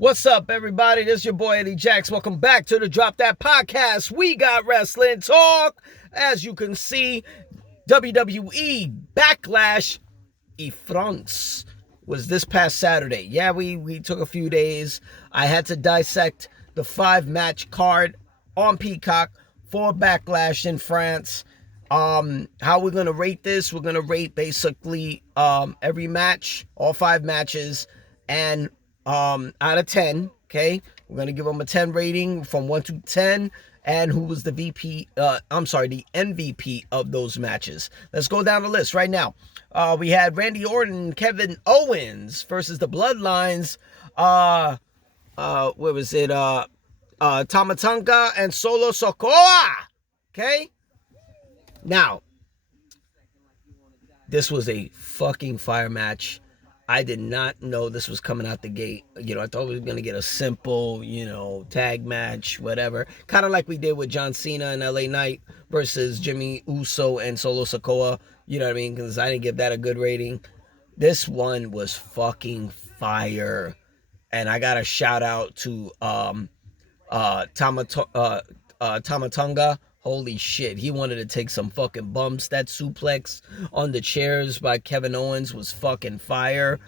What's up, everybody? This is your boy Eddie Jax. Welcome back to the Drop That Podcast. We got wrestling talk. As you can see, WWE Backlash y France was this past Saturday. Yeah, we took a few days. I had to dissect the 5-match card on Peacock for Backlash in France. How we're gonna rate this? We're gonna rate basically every match, all 5 matches, and out of 10. Okay, we're gonna give them a 10 rating from 1 to 10, and who was the the MVP of those matches. Let's go down the list right now. We had Randy Orton and Kevin Owens versus the Bloodlines. Where was it? Tama Tonga and Solo Sikoa. Okay. Now, this was a fucking fire match. I did not know this was coming out the gate. I thought we were going to get a simple, tag match, whatever. Kind of like we did with John Cena and LA Knight versus Jimmy Uso and Solo Sikoa. You know what I mean? Because I didn't give that a good rating. This one was fucking fire. And I got a shout out to Tama Tonga. Holy shit, he wanted to take some fucking bumps. That suplex on the chairs by Kevin Owens was fucking fire.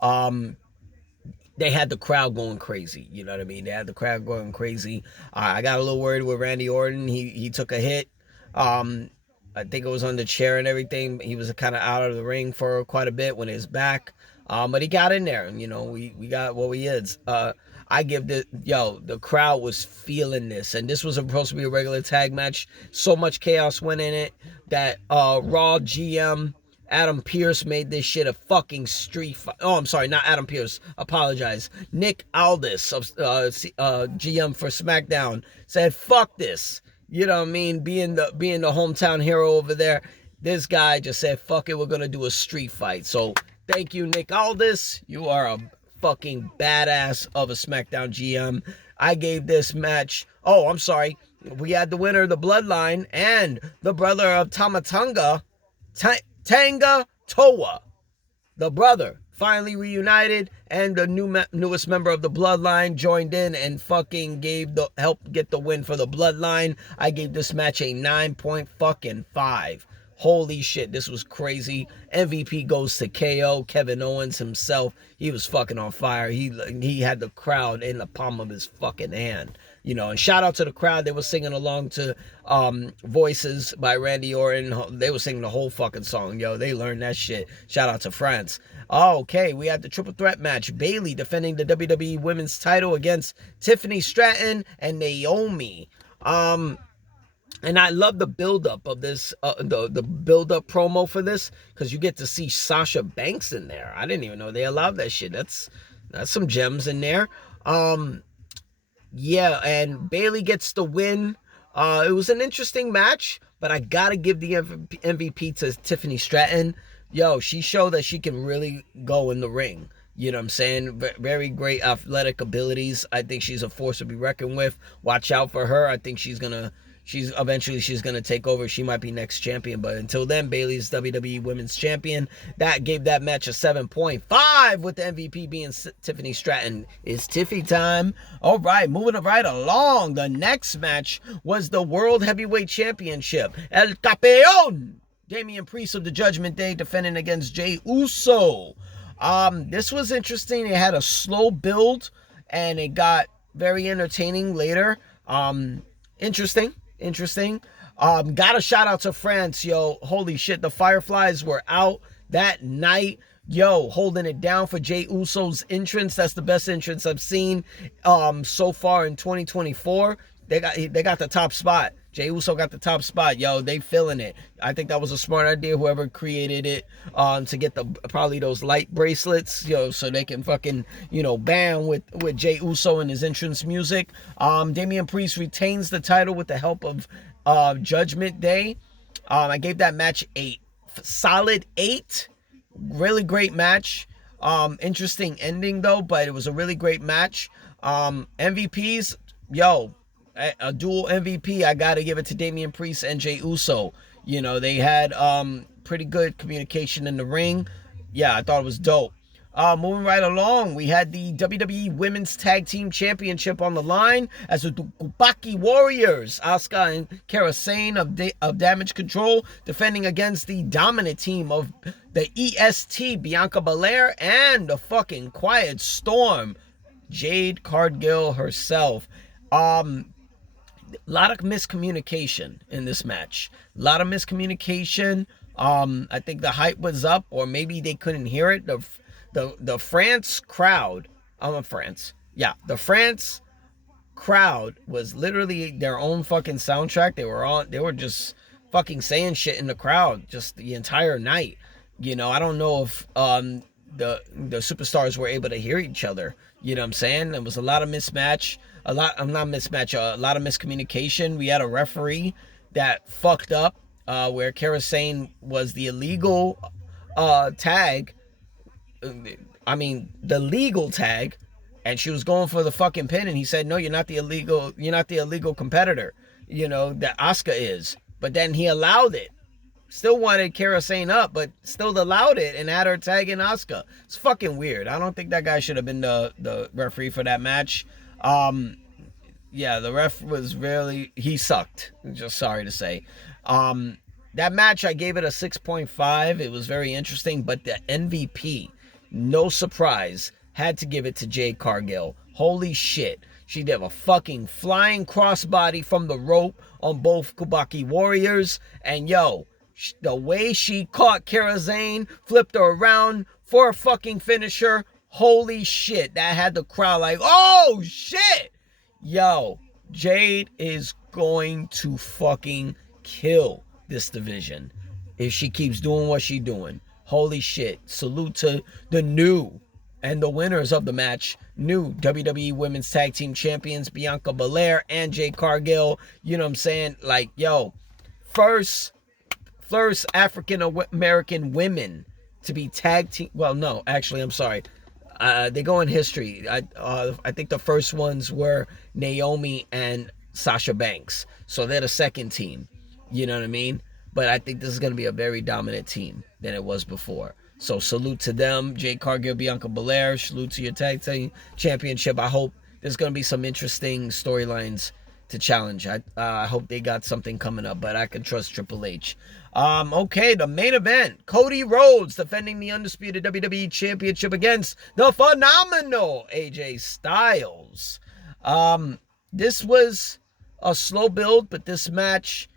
They had the crowd going crazy. You know what I mean? They had the crowd going crazy. I got a little worried with Randy Orton. He took a hit. I think it was on the chair and everything. He was kind of out of the ring for quite a bit when he was back. But he got in there, and we got what we is. I give the crowd was feeling this, and this was supposed to be a regular tag match. So much chaos went in it that Raw GM Adam Pearce made this shit a fucking street fight. Oh, I'm sorry, not Adam Pearce. Apologize. Nick Aldis, GM for SmackDown, said, "Fuck this." You know what I mean? Being the hometown hero over there, this guy just said, "Fuck it, we're gonna do a street fight." So thank you, Nick Aldis. You are a fucking badass of a SmackDown GM. I gave this match. Oh, I'm sorry. We had the winner of the Bloodline and the brother of Tama Tonga, Tanga Toa. The brother finally reunited, and the newest member of the Bloodline joined in and fucking helped get the win for the Bloodline. I gave this match a 9.5. Holy shit, this was crazy. MVP goes to KO, Kevin Owens himself. He was fucking on fire. He had the crowd in the palm of his fucking hand. And shout out to the crowd. They were singing along to Voices by Randy Orton. They were singing the whole fucking song. They learned that shit. Shout out to France. Okay, we had the triple threat match. Bayley defending the WWE Women's title against Tiffany Stratton and Naomi. And I love the build-up of this, the build-up promo for this, because you get to see Sasha Banks in there. I didn't even know they allowed that shit. That's some gems in there. Yeah, and Bayley gets the win. It was an interesting match, but I gotta give the MVP to Tiffany Stratton. She showed that she can really go in the ring. You know what I'm saying? Very great athletic abilities. I think she's a force to be reckoned with. Watch out for her. I think she's gonna take over. She might be next champion, but until then, Bayley's WWE Women's Champion. That gave that match a 7.5, with the MVP being Tiffany Stratton. It's Tiffy time. All right, moving right along. The next match was the World Heavyweight Championship. El Campeón, Damian Priest of the Judgment Day, defending against Jey Uso. This was interesting. It had a slow build, and it got very entertaining later. Interesting. Got a shout out to France, Holy shit, the Fireflies were out that night, holding it down for Jey Uso's entrance. That's the best entrance I've seen so far in 2024. They got the top spot. Jey Uso got the top spot. They feeling it. I think that was a smart idea, whoever created it, to get probably those light bracelets, so they can fucking, bam with Jey Uso and his entrance music. Damian Priest retains the title with the help of Judgment Day. I gave that match a solid 8. Really great match. Interesting ending though, but it was a really great match. MVPs, a dual MVP, I gotta give it to Damian Priest and Jey Uso. They had pretty good communication in the ring. Yeah, I thought it was dope. Moving right along, we had the WWE Women's Tag Team Championship on the line as the Kubaki Warriors, Asuka and Kairi Sane of Damage Control, defending against the dominant team of the EST, Bianca Belair, and the fucking Quiet Storm, Jade Cargill herself. A lot of miscommunication in this match. A lot of miscommunication. I think the hype was up, or maybe they couldn't hear it. The France crowd. The France crowd was literally their own fucking soundtrack. They were just fucking saying shit in the crowd just the entire night. You know, I don't know if the superstars were able to hear each other. You know what I'm saying? There was a lot of a lot of miscommunication. We had a referee that fucked up, where Kairi Sane was the illegal tag. The legal tag, and she was going for the fucking pin, and he said, "No, you're not the illegal competitor. You know that Asuka is." But then he allowed it. Still wanted Kairi Sane up, but still allowed it and had her tagging Asuka. It's fucking weird. I don't think that guy should have been the referee for that match. The ref was he sucked. Just sorry to say. That match, I gave it a 6.5. It was very interesting, but the MVP, no surprise, had to give it to Jade Cargill. Holy shit. She did a fucking flying crossbody from the rope on both Kubaki Warriors. And the way she caught Kairi Sane, flipped her around for a fucking finisher. Holy shit. That had the crowd like, oh shit. Jade is going to fucking kill this division if she keeps doing what she's doing. Holy shit. Salute to the new and the winners of the match, new WWE Women's Tag Team Champions, Bianca Belair and Jade Cargill. You know what I'm saying? Like, first African American women to be tag team. Well, no, actually, I'm sorry. They go in history. I think the first ones were Naomi and Sasha Banks. So they're the second team. You know what I mean? But I think this is going to be a very dominant team than it was before. So salute to them. Jade Cargill, Bianca Belair. Salute to your tag team championship. I hope there's going to be some interesting storylines to challenge. I hope they got something coming up, but I can trust Triple H. Okay, the main event. Cody Rhodes defending the undisputed WWE Championship against the phenomenal AJ Styles. This was a slow build, but this match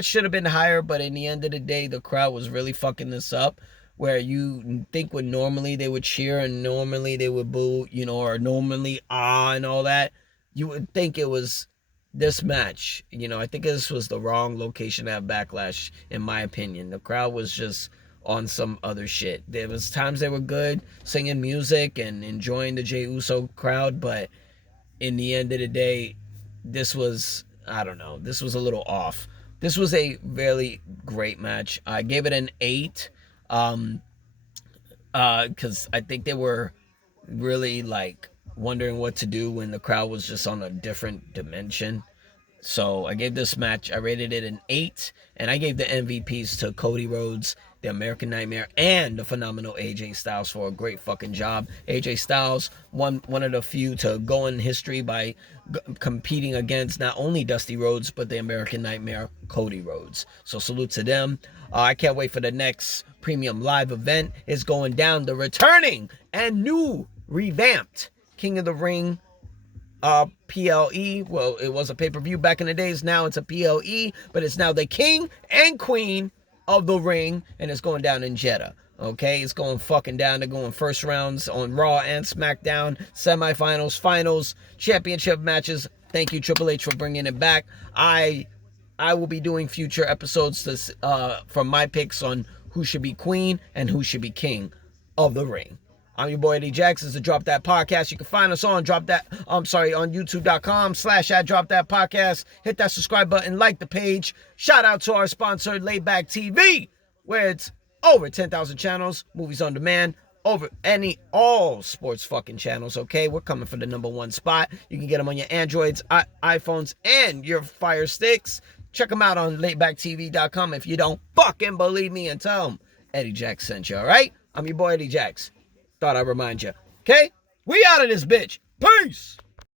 should have been higher, but in the end of the day, the crowd was really fucking this up, where you think when normally they would cheer and normally they would boo, or normally and all that, you would think it was this match. I think this was the wrong location to have Backlash, in my opinion. The crowd was just on some other shit. There was times they were good, singing music and enjoying the Jey Uso crowd, but in the end of the day, this was, I don't know, this was a little off. This was a really great match. I gave it an 8, because I think they were really wondering what to do when the crowd was just on a different dimension. So I gave this match, I rated it an 8, and I gave the MVPs to Cody Rhodes, the American Nightmare, and the phenomenal AJ Styles for a great fucking job. AJ Styles, one of the few to go in history by competing against not only Dusty Rhodes, but the American Nightmare, Cody Rhodes. So salute to them. I can't wait for the next premium live event. It's going down. The returning and new revamped King of the Ring PLE. Well, it was a pay-per-view back in the days. Now it's a PLE, but it's now the King and Queen of the Ring, and it's going down in Jeddah. Okay, it's going fucking down. They're going first rounds on Raw and SmackDown, semifinals, finals, championship matches. Thank you, Triple H, for bringing it back. I will be doing future episodes from my picks on who should be Queen and who should be King of the Ring. I'm your boy Eddie Jackson. This is the Drop That Podcast. You can find us on on youtube.com/@DropThatPodcast. Hit that subscribe button, like the page. Shout out to our sponsor, Laidback TV, where it's over 10,000 channels, movies on demand, over all sports fucking channels, okay? We're coming for the #1 spot. You can get them on your Androids, iPhones, and your Fire Sticks. Check them out on laidbacktv.com if you don't fucking believe me, and tell them Eddie Jack sent you, all right? I'm your boy Eddie Jax. Thought I'd remind you. Okay? We out of this bitch. Peace!